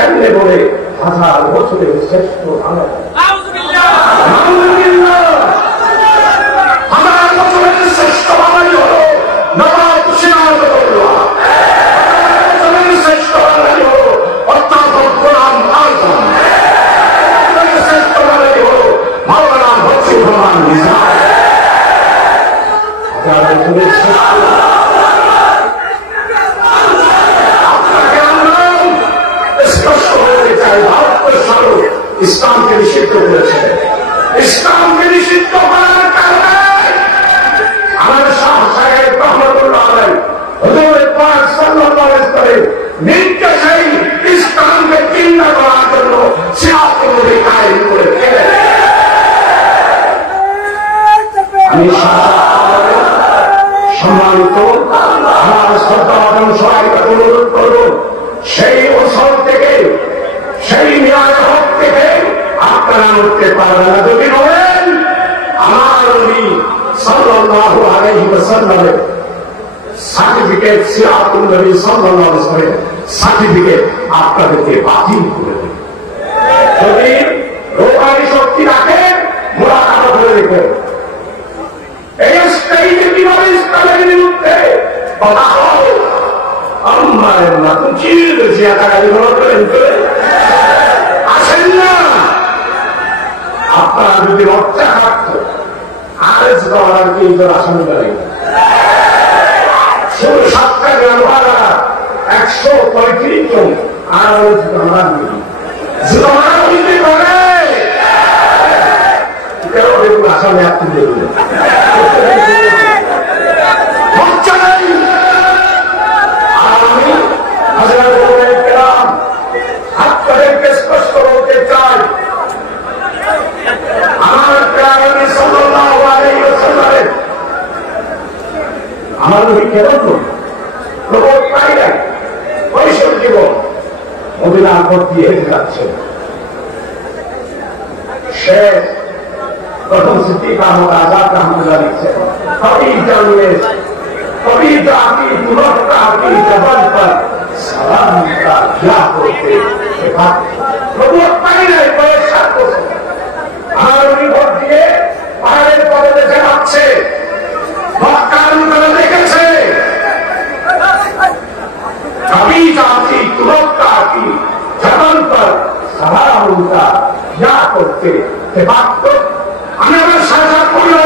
কেমনে বলে 1000 বছরের শ্রেষ্ঠ বাংলা, 1000 বছরের শ্রেষ্ঠ বাঙালি হল নবাব সিরাজউদ্দৌলা, শ্রেষ্ঠ বাঙালি হল অধ্যাপক গোলাম আজম, শ্রেষ্ঠ বাঙালি হল মাওলানা বশির রহমান নিজাম। আপনাকে আমরা স্পষ্ট বলতে চাই, ভারতের স্বরূপ ইসলামকে নিষিদ্ধ করেছে। ইসলামকে নিষিদ্ধ করার কারণে আমাদের শাহ সাহেব রহমতুল্লাহ আলাইহি হুজুর পাক সাল্লাল্লাহু আলাইহি ওয়াসাল্লামের নির্দেশেই ইসলামকে চিন্তা করার জন্য সিরাতুল নবী কায়েম করে ফেলেন। আমি সম্মানিত আমার শ্রদ্ধাবান সবাইকে অনুরোধ করব, সেই ওসল থেকে, সেই ন্যায় হক থেকে আপনারা উঠতে পারবেন না। যদি বলেন আমার নবী সাল্লাল্লাহু আলাইহি ওয়াসাল্লামের সার্টিফিকেট, সিরাতুল নবী সাল্লাল্লাহু আলাইহি ওয়াসাল্লামের সার্টিফিকেট আপনাদেরকে বাতিল করে দেবে। যদি রোগারি শক্তি রাখে মোড়াকাটা করে রেখে এই স্থায়ীতে কিভাবে ইসলামের বিরুদ্ধে কথা হয় আমার না তো চির জিয়াদাগালি করেন আসেন না। আপনারা যদি রক্ষা থাকত আরেজ দেওয়ার কি আসামি দাঁড়িয়ে 7টা গ্রাম 135 জন আরেজ দেওয়ার দিতে পারে আসামে আপনি দেখবেন আপনাদেরকে স্পষ্ট বলতে চাই, আমার প্রাণী সাল্লাল্লাহু আলাইহি ওয়াসাল্লাম আমার নবী কেমন প্রবোধ পাই নাই, কৈশোর জীবন মদিনার পথ দিয়ে হেঁটে যাচ্ছে। সে প্রথম সিদ্দিক আহমদ আজাদ রহমতুল্লাহ লিখছেন, কবি জানিয়ে कभी जाती तुरंत आती जबल पर सलाम का क्या होते প্রবোধ পাই নাই কয়েক 7 বছর আমার অনুভব দিয়ে পাহাড়ের পদদেশে যাচ্ছে, মক্কার তারা দেখেছে। कभी जाती तुरंत आती जबल पर सलाम का क्या होते আমি আমার সাজা করলে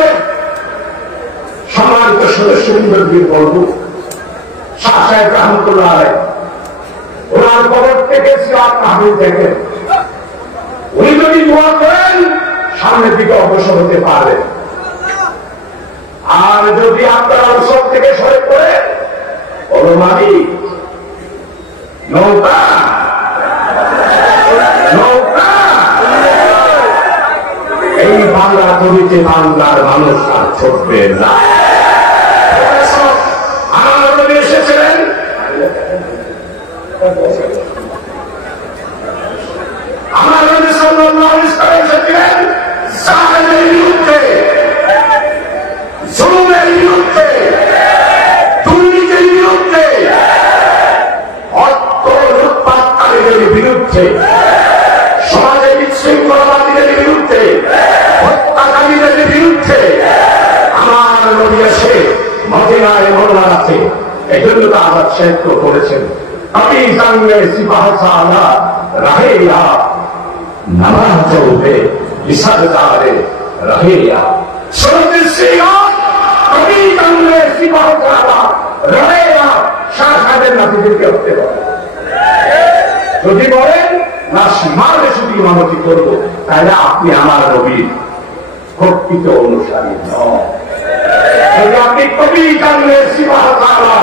সম্মানিত সদস্যবৃন্দদের বলব, শাহ সাহেব রহমতুল্লাহ আলাইহি ওনার কবর থেকে সিরাত মাহফিল দেখেন, উনি যদি দোয়া করেন সামনের দিকে অগ্রসর হতে পারবেন। আর যদি আপনারা অবসর থেকে সরে পড়েন বলো মালিক নৌকা নৌকা, এই বাংলা কবিতে বাংলার মানুষ আর ছুটবে না। আমার নবী এসেছিলেন, আমার নবী সাল্লাল্লাহু আলাইহি ওয়াসাল্লাম এসেছিলেন জালেমের বিরুদ্ধে, জুলুমের বিরুদ্ধে, দুর্নীতির বিরুদ্ধে, অর্থ লুটপাটকারীদের বিরুদ্ধে, সমাজে বিশৃঙ্খলাবাদীদের বিরুদ্ধে, হত্যাকারীদের বিরুদ্ধে আমার নবী এসে মদিনায় মোনাজাতে এই জন্য তো আজাদ শেখ করেছেন, কবি জানলে সিপাহ সালা রহেয়া নামাজ চলবে বিসারদারে রহেয়া সুরতে সিয়া, কবি জানলে সিপাহ সালা রহেয়া শাহ সাহেবের নাতিদেরকে হতে পারে। যদি বলেন না সীমারে শুধু ইমামতি করবো, তাহলে আপনি আমার নবীর প্রকৃত অনুসারী নন। যদি আপনি কবি জানলে সিপাহ সালা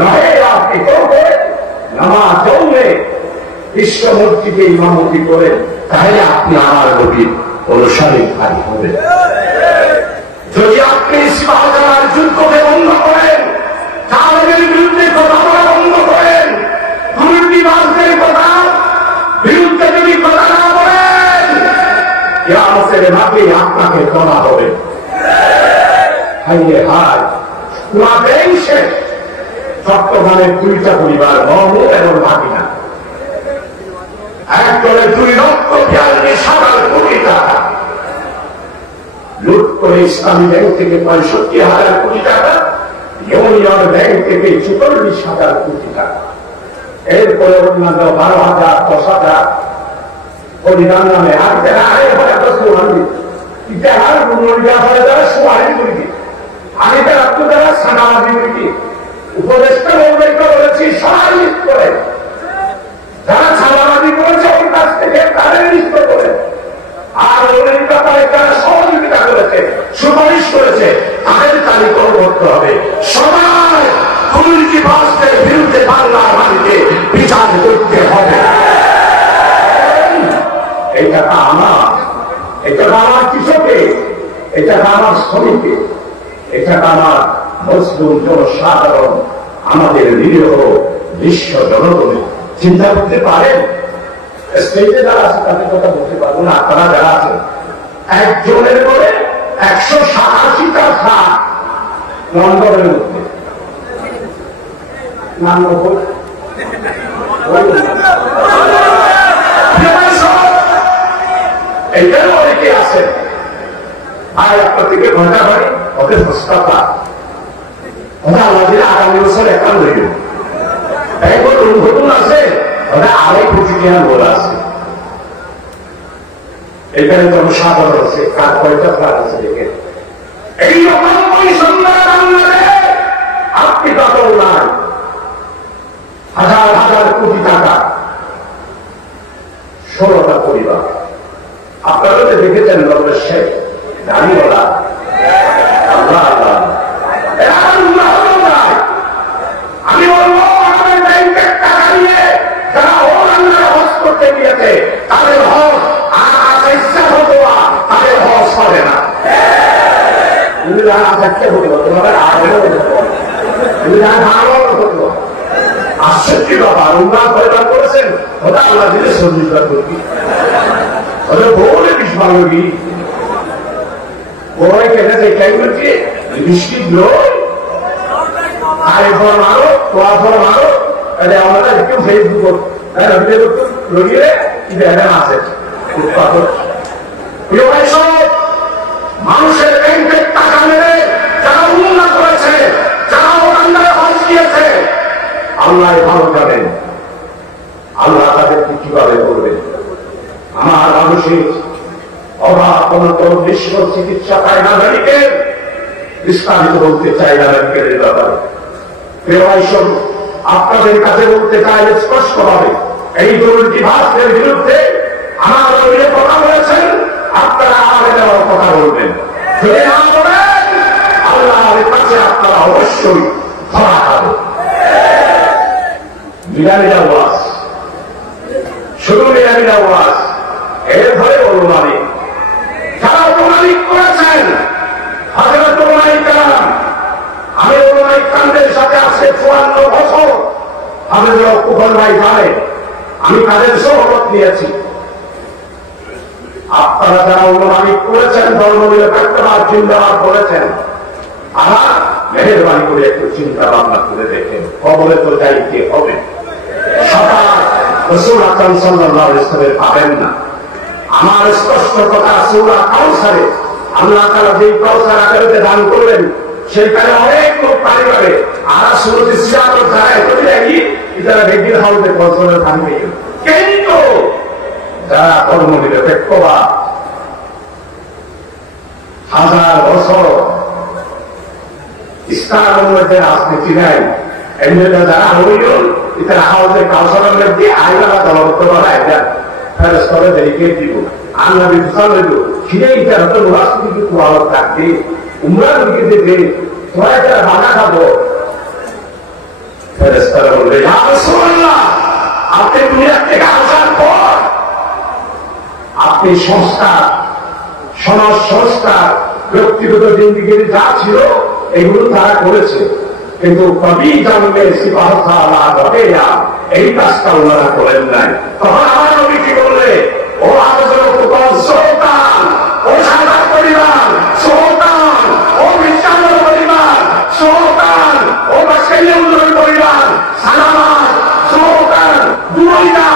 রহেয়া আপনি করবেন, নামাজ চলবে বিশ্ব মসজিদে ইমামতি করেন, তাহলে আপনি আমার নবীর অনুসারী ভাই হবেন। যদি আপনি সিপাহজালার যুদ্ধকে বন্ধ করেন, জালেমের বিরুদ্ধে কথা বলা বন্ধ করেন, দুর্নীতিবাজদের কথা বিরুদ্ধে যদি কথা না বলেন, কিয়ামতের মাঠে আপনাকে করা হবে। হাইয়ে হায় পুরাতেই শেষ। চট্টগ্রামের 2টা পরিবার মহমুদ এবং ভাগিনা একজনের 2,42,000 কোটি টাকা লুট করে ইসলামী ব্যাংক থেকে 65,000 কোটি টাকা, ইউনিয়ন ব্যাংক থেকে 44,000 কোটি টাকা, এরপরে অন্যান্য 12,000 10,000 পরিধান নামে আর আমি তার আপনারা সানাবাদী করি উপদেষ্টা বলেছি সবাই লিস্ট করে, যারা ছানাবাদী করেছে ওর কাছ থেকে তাদের লিস্ট করে, আর ওদের ব্যাপারে যারা সহযোগিতা করেছে সুপারিশ করেছে তাদের তালিকাও করতে হবে। সবাই দুর্নীতিবাজদের বিরুদ্ধে বাংলার মাটিতে বিচার করতে হবে। এই টাকা আমার, এই টাকা আমার কৃষকে, এই টাকা আমার শ্রমিকে, এই টাকা আমার মুসলিম জনসাধারণ, আমাদের নিরীহ বিশ্ব জনগণের। চিন্তা করতে পারেন স্টেজে যারা আছে তাদের কথা বলতে পারবো না, আপনারা যারা আছেন একজনের করে 187টা খাট লন্ডনের মধ্যে, এইটাও অনেকে আছে আর আপনার থেকে ঘন্টা হয় ওদের প্রস্তাবটা ওরা আমাদের আগামী বছর এখন হইল এখন নতুন আছে ওরা 2.5 কোটি টাকা বলা আছে। এখানে জনসাধারণ আছে, কার কয়টা ফ্ল্যাট আছে দেখেন। এইরকম পরিসংখ্যান বাংলাদেশে আপনি কাতর নাই, হাজার হাজার কোটি টাকা 16টা পরিবার। আপনারা তো দেখেছেন লন্ডনের শেখ দাঁড়িওয়ালা আমি বলবো আমাদের ব্যাংকের টাকা নিয়ে যারা ওরান্নারা হজ করতে গিয়েছে তাদের হজ আর ইচ্ছা হতো তাদের হজ হবে না। আশ্চর্য ব্যাপার, উন্নয়ন পরিবার করেছেন ওটা আল্লাহ দিলে সঞ্জিত করবি ওদের বউলে বিষ ভালোবি বউরে কেটেছে কেমনটি বৃষ্টি নয় আরে ফর মারো তোয়া ফর মারো এটা আমরা একটু ফেসবুক লগিয়ে দেখা আছে উৎপাদন। মানুষের ব্যাংকের টাকা মেরে যারা উন্নয়ন করেছে, যারা ওখানকার হজ দিয়েছে, আল্লাহ ভালো জানেন আল্লাহ তাদেরকে কিভাবে করবেন। আমার মানুষের অভাব অনন্তর বিশ্ব চিকিৎসা পায় না মেডিকেল বিস্তারিত বলতে চাই না মেডিকেলের ব্যাপারে। আপনাদের কাছে বলতে চাই স্পষ্ট হবে এই দুর্নীতিবাজদের বিরুদ্ধে আমার অভিযোগ কথা বলেছেন, আপনারা আমাদের দেওয়ার কথা বলবেন। যদি না বলেন আল্লাহর কাছে আপনারা অবশ্যই ধরা খাবেন। মিলামিলা ওয়াজ, শুধু মিলামিলা ওয়াজ, এর ফলে অনুমানিক যারা অনুমানিক করেছেন হযরত উমাইর কালাম। আমি উমাইর কান্দের সাথে আজকে 54 বছর আমাদের কুফর ভাই জানে আমি তাদের সহমত নিয়েছি। আপনারা যারা অনুমানিক করেছেন ধর্ম নিরপেক্ষতার জিন্দাবাদ বলেছেন, আমার মেহেরবানি করে একটু চিন্তা ভাবনা করে দেখেন কবরে তো যাইতে হবে। সকাল রাসূল আকরাম সাল্লাল্লাহু আলাইহি ওয়াসাল্লাম পাবেন না। আমার স্পষ্ট কথা সূরা কাউসারে আল্লাহ তাআলা যেই কাউসার আকারে দান করলেন সেখানে অনেক লোক পানি পাবে। আর সুরতে সিয়ারত যায় বলে দেখি যারা ব্যক্তির হাউসে পৌঁছানোর থাকবে, কিন্তু যারা ধর্ম নিরপেক্ষবাদ হাজার বছর ইসলামের মধ্যে রাজনীতি নাই এমনি যারা হইল তারা হাউসে কাউসারের মধ্যে আইলারা দলবদ্ধ করা এটা ফেরত করে দেরিকে দিব আল্লাহ বিধান হইল ফিরে ইচ্ছা হতো রাজনীতি কুয়ালত থাকবে উমরার দিকে যেতে তোরা এটা বাধা খাবো। ফেরেশতারা বলবে ইয়া রাসূলুল্লাহ আপনি দুনিয়া থেকে আসার পর আপনি সংস্কার সমাজ সংস্কার ব্যক্তিগত জিন্দিগির যা ছিল এগুলো তারা করেছে, কিন্তু কবি জানবে এই কাজটা ওনারা করেন নাই। তখন আমার নবী কি বললে ও আলোচনা সুলতান, ও সাদা পরিবার সুলতান, ও বিশ্বাসের পরিবার সুলতান, ও বাসকাইলের পরিবার সালামাত সুলতান, দুইটা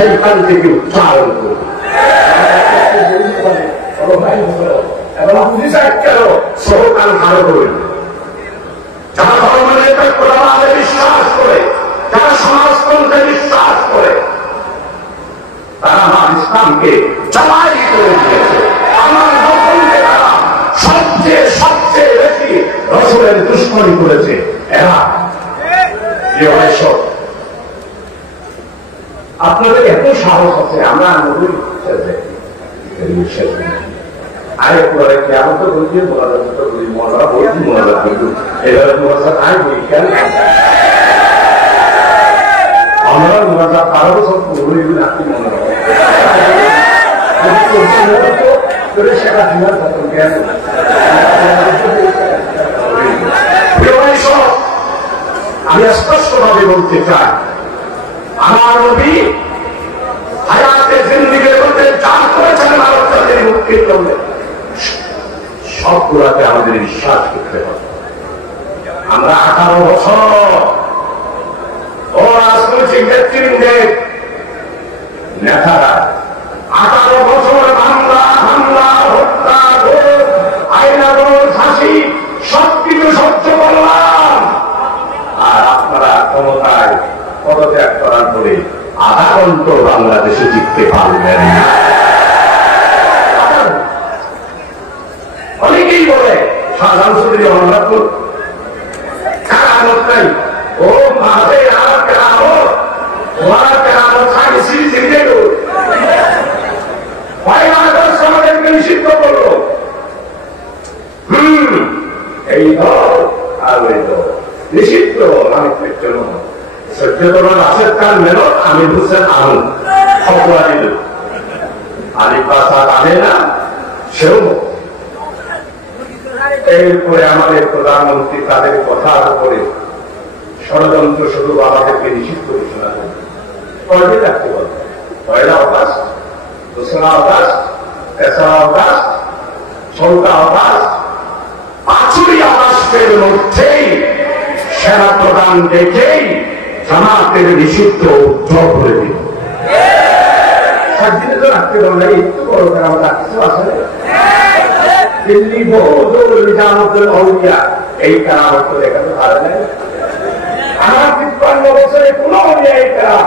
সেইখান থেকে উচ্চারণ করুন। এবং পুলিশ কেন সহকাল ভালো করবেন, যারা ধর্মনিরপেক্ষতাবাদে বিশ্বাস করে, যারা সমাজতন্ত্রে বিশ্বাস করে, তারা আমার ইসলামকে জবাই করে দিয়েছে। আমার রসুলকে তারা সবচেয়ে সবচেয়ে বেশি রসুলের দুশ্মনী করেছে। এরা আপনাদের এত সাহস আছে, আমরা আরেকবারে কেমন তো বলছি মোনাজাত তো বলি, মনরা বলছি মোনাজাত কিন্তু এবারে মোনাজাত আমি বলি কেন আমরা মোনাজাত আরো সব বলি আপনি মনে সেটা দিনার থাকুন কেন। আমি স্পষ্টভাবে বলতে চাই, আমার নবী হায়াতে জিন্দিগির মধ্যে যা করেছেন মানুষ তাদের মুক্তির জন্য সবগুলাতে আমাদের বিশ্বাস করতে হবে। আমরা 18 বছর ও রাজনৈতিক নেতৃবৃন্দের নেতারা 18 বছর মামলা হামলা হত্যা আইনাগর ফাঁসি সবকিছু সহ্য করলাম, আর আপনারা ক্ষমতায় পদত্যাগ করার পরে আধা ঘন্টা বাংলাদেশে জিততে পারবেন না। অনেকেই বলে শাহজাহানপুরের অন্যপুর কারামত নাই, ও মাঝে আর কেরামত ওরা কেরামত খাই সিরিজে গেল আমাদেরকে নিষিদ্ধ করলো। এই দল আর ওই দল নিষিদ্ধ মানুষের জন্য সত্যতর রাশেদ খান মেহনত আমি হোসেন আহমদ ফতোয়া দিল, আলিফ বাসাদ আনে না সেও। এরপরে আমাদের প্রধানমন্ত্রী তাদের কথার উপরে ষড়যন্ত্র শুধু আমাদেরকে নিষিদ্ধ ঘোষণা করবে। কয়দিন রাখতে বলবে? 1 আগস্ট, 2 আগস্ট, 3 আগস্ট, 14 আগস্ট, 5ই আগস্টের মধ্যেই সেনা প্রধান দেখেই জামাতের নিষিদ্ধ উদ্যোগ করে দিল। 7 দিনে তো রাখতে পারলে একটু বড় কেরামত কিছু আছে দিল্লি বহুদূর নিজামুদ্দিন আউলিয়া এই কেরামত তো দেখাতে পারে না। আমার 53 বছরে কোন আউলিয়া এই কেরাম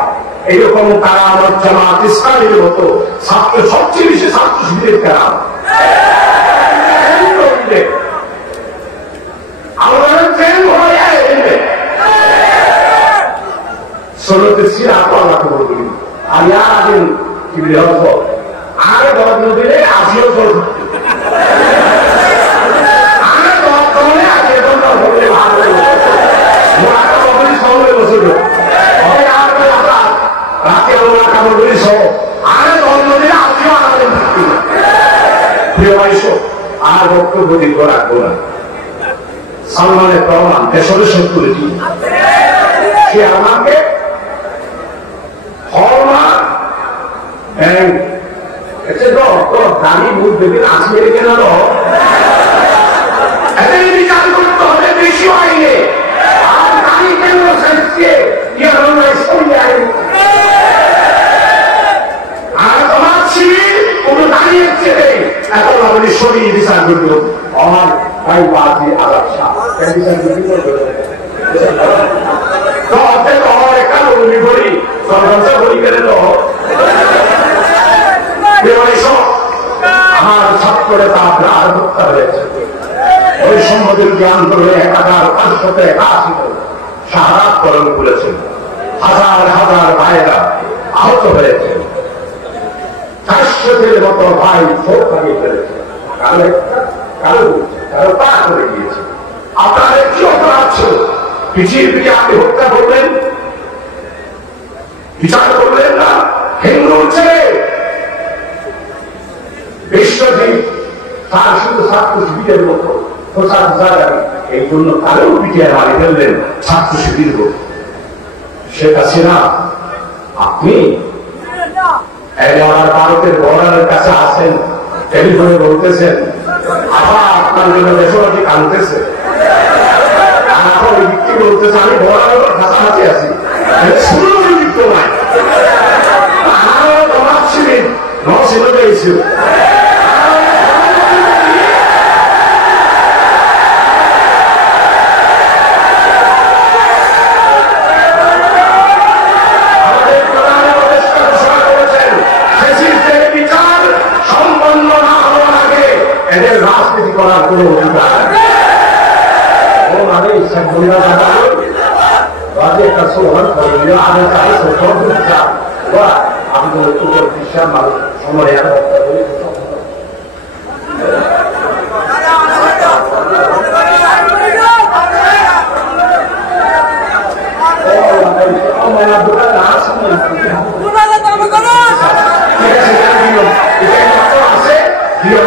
এইরকম কেরামত জামাত ইসলামের মতো ছাত্র সবচেয়ে বেশি ছাত্র শিবিরের কেরাম আমাদের ট্রেন হয়ে এনে ষোলোতে সিরাত আল্লাহ বলবি আর ইয়াদিন কি বলবো আরে দশ দিলে আসিও চল আরে দশ দিনে আসে তোমরা বললে ভালো মোটা বলি সঙ্গে বসে রাতে আমরা কামড় বলি সব আরে দশ দিনে আসিও আমাদের প্রিয় ভাইস আর বক্তব্য দীর্ঘ রাখবো না। সালমানের প্রমাণ দেশের শত্রুটি সে আমাকে দামি মুখ দেখবেন আসলে কেন বিচার করতে হবে বেশি আইনে আর দামি কেন আর তোমার শিবির কোন দাঁড়িয়ে নেই এখন আমাদের শরীর বিচার করতে আমার ভাই বাজি আলাপ বিচার আমার ছাত্ররা তার হত্যা হয়েছে ওই সম্মতিকে আন্দোলনে 1581 শাহাদাত বরণ করেছেন, হাজার হাজার ভাইয়েরা আহত হয়েছে, 400-এর মতো ভাই ভোট ভাঙিয়ে ফেলেছে, কারো পা করে গিয়েছে। আপনাদের কি অপরাধ ছিল? পিছিয়ে পিছিয়ে আপনি হত্যা করলেন, বিচার করলেন না। হিন্দু ছেলে বিশ্বজিৎ তার শুধু ছাত্র শিবিরের মতো প্রচার জায়গায় এই জন্য তারও পিছিয়ে মারি ফেললেন ছাত্র শিবির হোক। শেখ হাসিনা আপনি ভারতের বর্ডারের কাছে আসেন, টেলিফোনে বলতেছেন আবার আপনার জন্য দেশবাসী কাঁদতেছে, ওই ব্যক্তি বলতেছে আমি বর্ডারের কাছাকাছি আছি, শুরু যুক্ত নাই দিয়েছে। এদের রাজনীতি করার কোন অধিকার ও মানে ইচ্ছা করিয়া বাজে একটা সোহান করে আগে তারা সোহান আমি উপর বিশ্বাস মানুষ সময়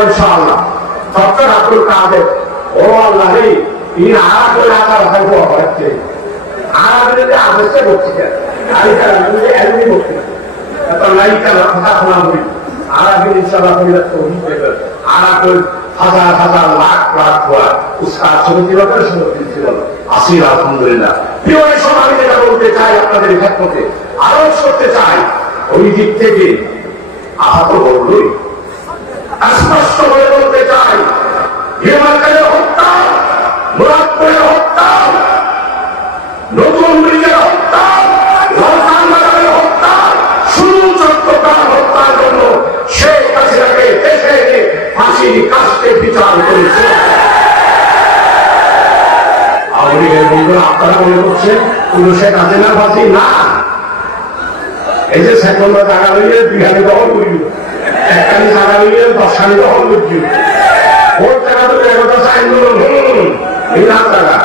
ইনশাআল্লাহ ডক্টর আব্দুল কাদের ও আল্লাহ রে এই আরা করে আবার হয়তো হচ্ছে আরামে আদেশে বলছে আর এটা মানে এমনি বলছে তো লাইকা কথা শোনা বলি আরামে ইনশাআল্লাহ বলে তো হবে আরা করে হাজার হাজার লাখ লাখ ওয়া উস্তাদ সমিতি ব্যাপারে সমিতি ছিল আসির আলহামদুলিল্লাহ প্রিয় সব আমি যেটা বলতে চাই আপনাদের ক্ষেত্রে আরোপ করতে চাই ওই দিক থেকে আহত বললই স্পষ্ট হয়ে বলতে চাই হিমালয়ের হত্যা মুরাদপুরের হত্যা নতুন ব্রিজের হত্যা লঙ্কানবাজারের হত্যা শুরু চট্টগ্রাম হত্যার জন্য শেখ হাসিনাকে দেশে এনে ফাঁসির কাস্টে বিচার করেছে। আওয়ামী লীগের বন্ধুরা আপনারা মনে করছেন কোন শেখ হাসিনার ফাঁসি না, এই যে সেকেন্ড টাকা লইয়ে বিহারে দখল করিল একখানি টাকা লইয়ে 10খানি দখল করছি ওর টাকা তো একটা সাইন করুন লাখ টাকা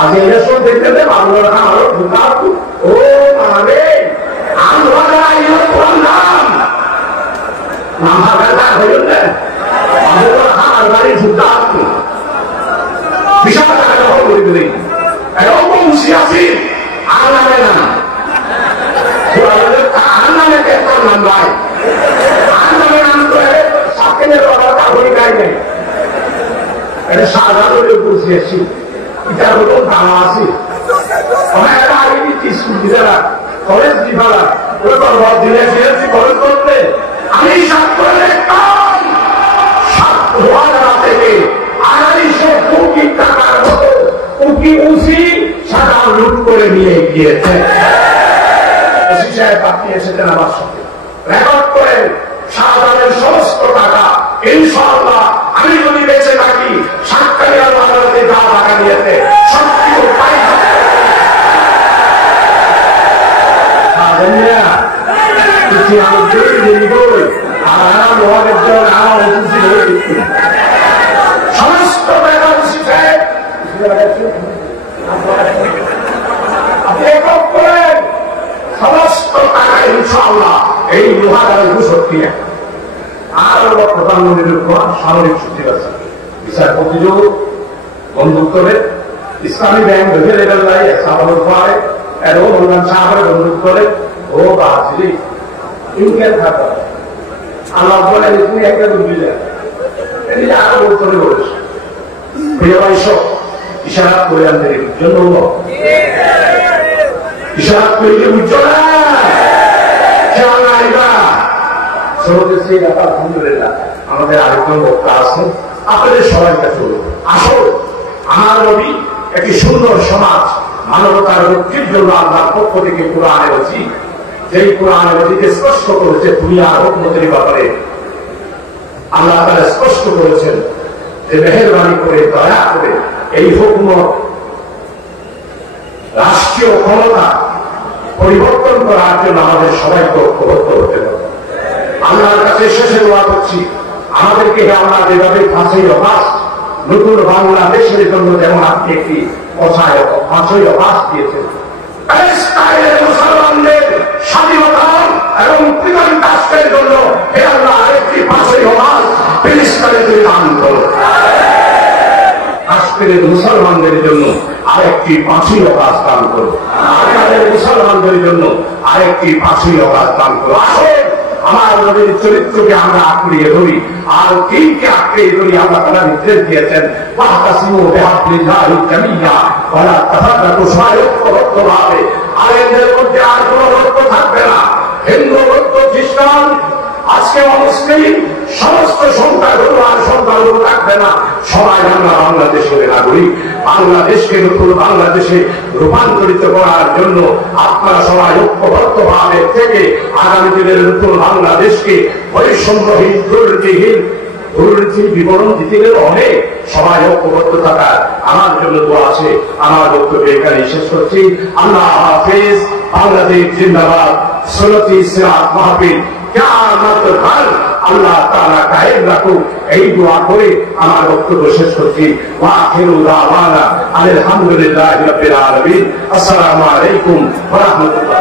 আজ ইলেকশন দেখতে দে বাংলার আরো ঢুকাত ও মানে আমরা নাম নাম ভাগা হইল না আমার বাড়ি ঢুকাত বিশাল টাকা দখল করে দিলেন এরকম খুশি আছি আর নামে না নামে নাম ভাই আর নামে নাম তো সাকেনের বাবা হয়ে গাই নেই এটা সাধারণ বুঝিয়েছি এটা হলো দামা আছে আমরা আগে দিচ্ছি স্কুল দিদারা কলেজ দিবারা ওরা তো রদ দিলে ফিরেছি কলেজ করতে আমি ছাত্রের কাম থেকে 250 কোটি টাকার মতো উকি উসি সাদা লুট করে নিয়ে গিয়েছে। ওসি সাহেব আপনি এসেছেন আমার সঙ্গে রেকর্ড করে শাহজাহানের সমস্ত টাকা ইনশাআল্লাহ আমি যদি বেঁচে থাকি সাতকারিয়ার আদালতে যা টাকা নিয়েছে সবকিছু পাই সমস্ত টাকা আপনি একক করেন সমস্ত টাকা ইনশাআল্লাহ এই লোহাগারের ঘুষক দিয়ে আর প্রধানমন্ত্রীর উপর সামরিক চুক্তি আছে বিচারপতিও বন্দুক করে ইসলামী ব্যাংক ভেবে লেভেল নাই সাবান পারে এরও বললাম সাহাবারে বন্দুক করে ও বাহাসিরি ইউকেন থাকা আল্লাহ বলে তুমি একটা বুঝলে এটি আরো বলতে বলেছে প্রিয় ভাইসব ইশারাত করে আমাদের জন্য ইশারাত করে বুঝছো না খেয়াল নাইবা আলহামদুলিল্লাহ আমাদের আরেকজন বক্তা আছেন আপনাদের সবাই কাছে আসল আমার নবী একটি সুন্দর সমাজ মানবতার মুক্তির জন্য আল্লাহর পক্ষ থেকে কোরআনে রয়েছি যেই কোরআনে রয়েছে স্পষ্ট করেছে দুনিয়ার হুকুমতের ব্যাপারে আল্লাহ তারা স্পষ্ট করেছেন যে মেহেরবানি করে দয়া করে এই হুকুমত রাষ্ট্রীয় ক্ষমতা পরিবর্তন করার জন্য আমাদের সবাইকে ঐক্যবদ্ধ হতে হবে। আল্লাহর কাছে শেষে দোয়া করছি আমাদেরকে আমরা যেভাবে ফাঁসি অবাস নতুন বাংলাদেশের জন্য যেমন আপনি একটি ফাঁসি অবাস দিয়েছেন মুসলমানদের স্বাধীনতা এবং পৃথক রাষ্ট্রের জন্য হে আল্লাহ আরেকটি ফাঁসি অবাস ফিলিস্তিনে তুমি দান করো। কাশ্মীরের মুসলমানদের জন্য আরেকটি ফাঁসি অবাস দান করো, আফগানের মুসলমানদের জন্য আরেকটি ফাঁসি অবাস দান করো। আসেন আমার নবীর চরিত্রকে আমরা আঁকড়িয়ে ধরি আর দিনকে আঁকড়িয়ে ধরি। আল্লাহ তাআলা নির্দেশ দিয়েছেন ওয়াহতাসিমু বিহাবলিল্লাহি জামিয়া ওয়া লা তাফাররাকু ঐক্যবদ্ধভাবে। আলেমদের মধ্যে আর কোনো ঐক্য থাকবে না। হিন্দু বৌদ্ধ খ্রিস্টান আজকে অমুসলিম সমস্ত সংখ্যাগুলো আর সংখ্যাগুলো থাকবে না, সবাই আমরা বাংলাদেশের নাগরিক। বাংলাদেশকে নতুন বাংলাদেশে রূপান্তরিত করার জন্য আপনারা সবাই ঐক্যবদ্ধভাবে থেকে আগামী দিনের নতুন বাংলাদেশকে বৈষম্যহীন, দুর্নীতির বিবরণ দিতে গেলে অনেক, সবাই ঐক্যবদ্ধ থাকার আমার জন্য দোয়া আছে। আমার বক্তব্য এখানে শেষ করছি। আল্লাহ হাফেজ। বাংলাদেশ জিন্দাবাদ। সুন্নতি সিরাত মাহফিল কিয়ামত কাল আল্লাহ তাআলা কায়েম রাখুক, এই দোয়া করে আমার বক্তব্য শেষ করছি। ওয়া আখিরু দাওয়ানা আলহামদুলিল্লাহি রাব্বিল আলামিন। আসসালামু আলাইকুম ওয়া রাহমাতুল্লাহ।